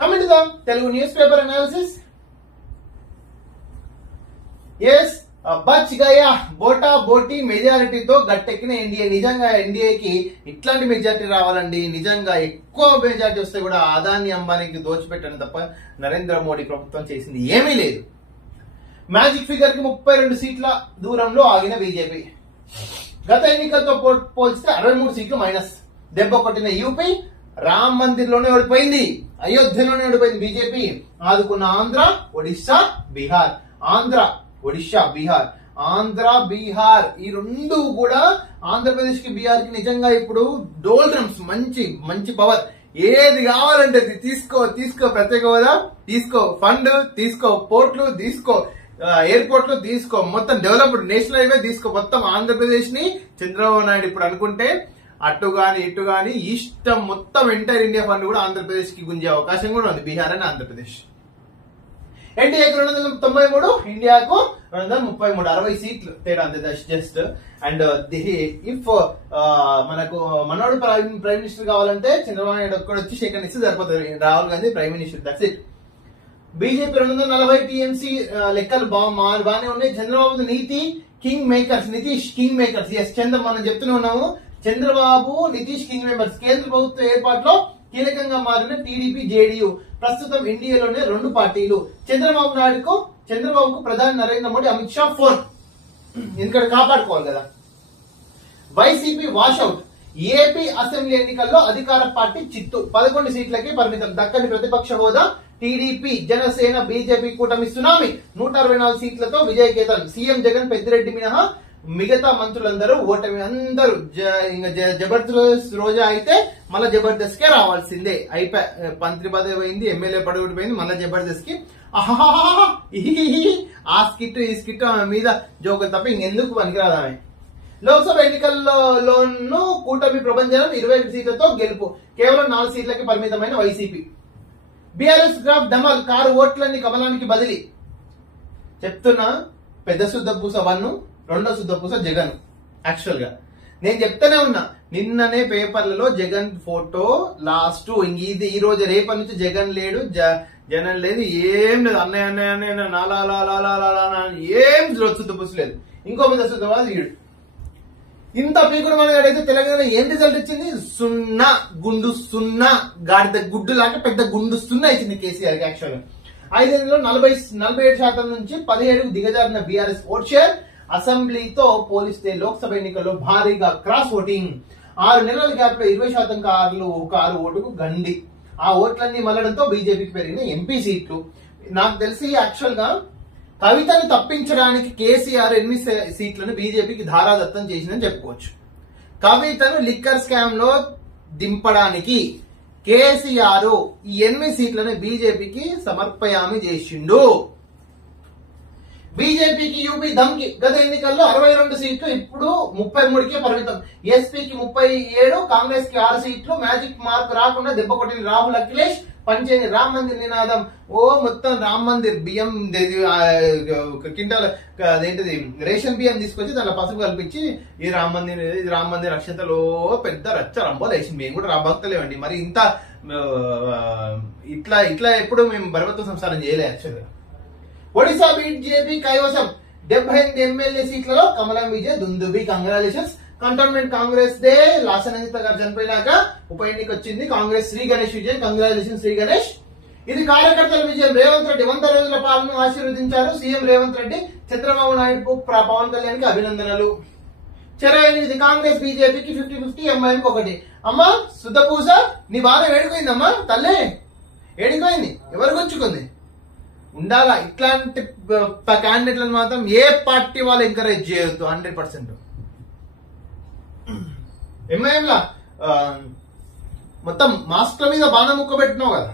Coming to the Telugu newspaper analysis. Yes బచ్ గయా బోటా బోటీ మెజారిటీతో గట్టెక్కిన ఎన్డీఏ. నిజంగా ఎన్డీఏకి ఇట్లాంటి మెజారిటీ రావాలండి. నిజంగా ఎక్కువ మెజారిటీ వస్తే కూడా అదాని అంబానీకి దోచిపెట్టడం తప్ప నరేంద్ర మోడీ ప్రభుత్వం చేసింది ఏమీ లేదు. మ్యాజిక్ ఫిగర్ కి 32 సీట్ల దూరంలో ఆగిన బీజేపీ. గత ఎన్నికలతో పోల్చితే 63 సీట్లు మైనస్. దెబ్బ కొట్టిన యూపీ రామ్ మందిర్ లోనే ఓడిపోయింది, అయోధ్యలోనే ఓడిపోయింది బీజేపీ. ఆదుకున్న ఆంధ్ర, ఒడిశా, బీహార్. ఆంధ్ర, ఒడిశా, బీహార్. ఆంధ్ర, బీహార్ ఈ రెండు కూడా ఆంధ్రప్రదేశ్ కి, బీహార్ కి నిజంగా ఇప్పుడు డోల్ డ్రమ్స్. మంచి మంచి పవర్. ఏది కావాలంటే తీసుకో, తీసుకో. ప్రత్యేక హోదా తీసుకో, ఫండ్ తీసుకో, పోర్ట్లు తీసుకో, ఎయిర్పోర్ట్లు తీసుకో, మొత్తం డెవలప్డ్ నేషనల్ హైవే తీసుకో. మొత్తం ఆంధ్రప్రదేశ్ ని చంద్రబాబు నాయుడు ఇప్పుడు అనుకుంటే అటు గాని ఇటు గాని ఇష్టం మొత్తం ఎంటైర్ ఇండియా ఫండ్ కూడా ఆంధ్రప్రదేశ్ కి గుంజే అవకాశం కూడా ఉంది. బీహార్ అని ఆంధ్రప్రదేశ్. ఎన్డీఏకి 293, ఇండియాకు 233, 60 సీట్లు తేడా అంతే జస్ట్. అండ్ ఇఫ్ మనకు మనోడు ప్రైమ్ మినిస్టర్ కావాలంటే చంద్రబాబు నాయుడు ఒక్కడొచ్చి షేక్ ఇస్తే సరిపోతుంది. Rahul Gandhi prime minister, that's it. BJP 240, TMC లెక్కలు బాగానే ఉన్నాయి. చంద్రబాబు నీతి kingmakers, Nitish kingmakers. Yes మనం చెప్తూనే ఉన్నాము, చంద్రబాబు నితీష్ కింగ్ మేకర్స్. కేంద్ర ప్రభుత్వ ఏర్పాటులో కీలకంగా మారిన టీడీపీ, జేడీయూ. ప్రస్తుతం ఇండియాలోనే 2 పార్టీలు. చంద్రబాబుకు ప్రధాని నరేంద్ర మోడీ, అమిత్ షా ఫోన్. ఎందుకంటే కాపాడుకోవాలి కదా. YCP washout. ఏపీ అసెంబ్లీ ఎన్నికల్లో అధికార పార్టీ చిత్తు. 11 సీట్లకి పరిమితం. దక్కని ప్రతిపక్ష హోదా. టీడీపీ, జనసేన, బీజేపీ కూటమి సునామీ. 164 సీట్లతో విజయకేతనం. సీఎం జగన్, పెద్దిరెడ్డి మినహా మిగతా మంత్రులందరూ ఓటమి. అందరూ జబర్దస్త్ రోజా అయితే మళ్ళా జబర్దస్త్ కే రావాల్సిందే. అయిపోయి మంత్రి పదవి పోయింది, ఎమ్మెల్యే పదవి పోయింది, మళ్ళా జబర్దస్త్ కి ఆ స్కిట్ ఈ స్కిట్ ఆమె మీద జోకులు తప్ప ఇంకెందుకు పనికిరాదు ఆమె. లోక్సభ ఎన్నికల్లోనూ కూటమి ప్రభంజనం. 25 సీట్లతో గెలుపు. కేవలం 4 సీట్లకి పరిమితమైన వైసీపీ. బీఆర్ఎస్ గ్రాఫ్ డమల్. కారు ఓట్లన్నీ కమలానికి బదిలీ. చెప్తున్నా, పెద్ద శుద్ధపూస 1, రెండో శుద్ధపూస జగన్. యాక్చువల్ గా నేను చెప్తానే ఉన్నా, నిన్ననే పేపర్లలో జగన్ ఫోటో లాస్ట్. ఇది ఈ రోజు రేపటి నుంచి జగన్ లేడు, జనం లేదు, ఏం లేదు. అన్నయ్య అన్నయ్య అన్నయ్య నాలా ఏం శుద్ధపూస లేదు. ఇంకో పెద్ద శుద్ధపూస వీడు. ఇంత పీకుడు మనగాడైతే తెలంగాణ ఏం రిజల్ట్ ఇచ్చింది? 0 0 గాడిద గుడ్డు లాగా పెద్ద గుండు 0 ఇచ్చింది కేసీఆర్ కి. యాక్చువల్ గా 5 ఏళ్లలో 47% నుంచి 17కు దిగజారిన బీఆర్ఎస్ ఓట్ షేర్. అసెంబ్లీతో పోలిస్తే లోక్సభ ఎన్నికల్లో భారీగా క్రాస్ ఓటింగ్. 6 నెలల గ్యాప్ లో 20% కారు ఓటుకు గండి. ఆ ఓట్లన్నీ మళ్లడంతో బీజేపీకి పెరిగిన ఎంపీ సీట్లు. నాకు తెలిసి యాక్చువల్ గా కవితను తప్పించడానికి కేసీఆర్ 8 సీట్లను బీజేపీకి ధారాదత్తం చేసిందని చెప్పుకోవచ్చు. కవితను లిక్కర్ స్కామ్ లో దింపడానికి కేసీఆర్ ఈ 8 సీట్లను బీజేపీకి సమర్పయామి చేసిండు. బీజేపీకి యూపీ ధమ్కి. గత ఎన్నికల్లో 62 సీట్లు, ఇప్పుడు 33కే పరిమితం. ఎస్పీకి 37, కాంగ్రెస్ కి 6 సీట్లు. మ్యాజిక్ మార్క్ రాకుండా దెబ్బ కొట్టిన రాహుల్, అఖిలేష్. పంచేని రామ్ మందిర్ నినాదం. మొత్తం రామ్ మందిర్ బియ్యం కింటాల అదేంటిది రేషన్ బియ్యం తీసుకొచ్చి దాంట్లో పసుపు కల్పించి ఇది రామ్ మందిర్ అక్షంతలో పెద్ద రచ్చ రంబోలు వేసి. మేము కూడా భక్తులేమండి, మరి ఇంత ఇట్లా ఎప్పుడు మేము బలవంతం సంసారం చేయలే. యాక్చువల్గా ఒడిశా బీజేపీ కైవసం. 78 ఎమ్మెల్యే సీట్లలో కమలం విజయ్ దుందుబి. కంగ్రాచులేషన్స్. కంటోన్మెంట్ కాంగ్రెస్ దే. లాసనందిత గారు చనిపోయినాక ఉప ఎన్నిక వచ్చింది. కాంగ్రెస్ శ్రీ గణేష్ విజయ్. కంగ్రాచులేషన్స్ శ్రీ గణేష్. ఇది కార్యకర్తల విజయం. రేవంత్ రెడ్డి 100 రోజుల పాలన ఆశీర్వదించారు. సీఎం రేవంత్ రెడ్డి చంద్రబాబు నాయుడు, పవన్ కళ్యాణ్ కి అభినందనలు. చెరో 8 కాంగ్రెస్ బీజేపీకి 50-50, ఎంఐఎంకి 1. అమ్మా శుద్ధపూస నీ బాగా వేడుకోయిందమ్మా తల్లే. ఏడిపోయింది, ఎవరు గుంచుకుంది? ఉండాలా ఇట్లాంటి క్యాండిడేట్లను మాత్రం ఏ పార్టీ వాళ్ళు ఎంకరేజ్ చేయొద్దు 100%. ఎంఐఎంలా మొత్తం మాస్టర్ మీద బాణం ముక్క పెట్టినావు కదా.